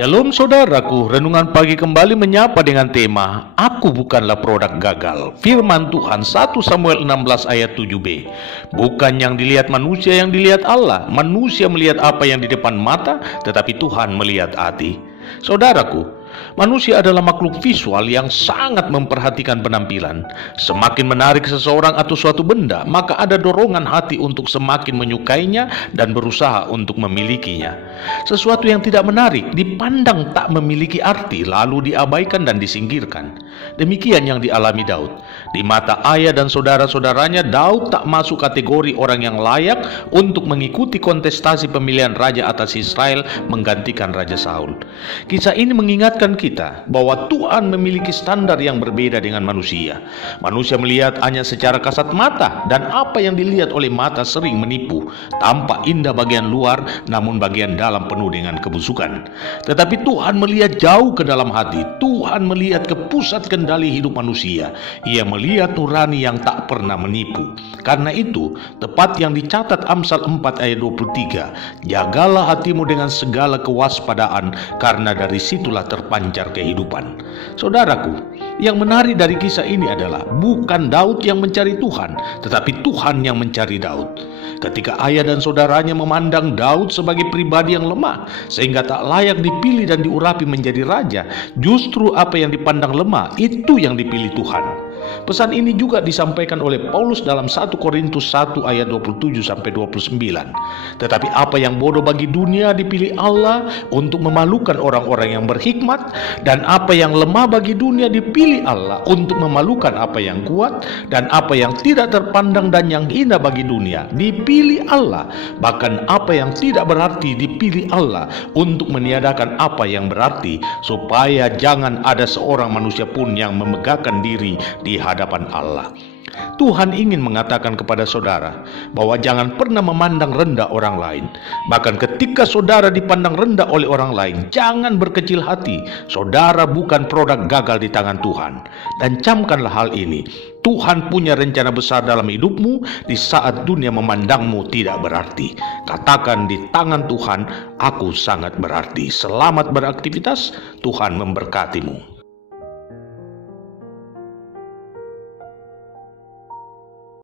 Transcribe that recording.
Shalom saudaraku, renungan pagi kembali menyapa dengan tema Aku bukanlah produk gagal. Firman Tuhan 1 Samuel 16 ayat 7b. Bukan yang dilihat manusia yang dilihat Allah. Manusia melihat apa yang di depan mata, tetapi Tuhan melihat hati. Saudaraku, manusia adalah makhluk visual yang sangat memperhatikan penampilan. Semakin menarik seseorang atau suatu benda, maka ada dorongan hati untuk semakin menyukainya dan berusaha untuk memilikinya. Sesuatu yang tidak menarik dipandang tak memiliki arti, lalu diabaikan dan disingkirkan. Demikian yang dialami Daud. Di mata ayah dan saudara-saudaranya, Daud tak masuk kategori orang yang layak untuk mengikuti kontestasi pemilihan raja atas Israel menggantikan Raja Saul. Kisah ini mengingatkan kita bahwa Tuhan memiliki standar yang berbeda dengan manusia. Manusia melihat hanya secara kasat mata, dan apa yang dilihat oleh mata sering menipu. Tampak indah bagian luar, namun bagian dalam penuh dengan kebusukan. Tetapi Tuhan melihat jauh ke dalam hati. Tuhan melihat ke pusat kendali hidup manusia. Ia melihat nurani yang tak pernah menipu. Karena itu, tepat yang dicatat Amsal 4 ayat 23, jagalah hatimu dengan segala kewaspadaan, karena dari situlah terpancar kehidupan. Saudaraku, yang menarik dari kisah ini adalah bukan Daud yang mencari Tuhan, tetapi Tuhan yang mencari Daud. Ketika ayah dan saudaranya memandang Daud sebagai pribadi yang lemah, sehingga tak layak dipilih dan diurapi menjadi raja, justru apa yang dipandang lemah, itu yang dipilih Tuhan. Pesan ini juga disampaikan oleh Paulus dalam 1 Korintus 1 ayat 27-29. Tetapi apa yang bodoh bagi dunia dipilih Allah untuk memalukan orang-orang yang berhikmat, dan apa yang lemah bagi dunia dipilih Allah untuk memalukan apa yang kuat, dan apa yang tidak terpandang dan yang hina bagi dunia dipilih Allah. Bahkan apa yang tidak berarti dipilih Allah untuk meniadakan apa yang berarti, supaya jangan ada seorang manusia pun yang memegahkan diri di hadapan Allah. Tuhan ingin mengatakan kepada saudara bahwa jangan pernah memandang rendah orang lain. Bahkan ketika saudara dipandang rendah oleh orang lain, jangan berkecil hati. Saudara bukan produk gagal di tangan Tuhan. Dan camkanlah hal ini. Tuhan punya rencana besar dalam hidupmu di saat dunia memandangmu tidak berarti. Katakan di tangan Tuhan, aku sangat berarti. Selamat beraktivitas, Tuhan memberkatimu.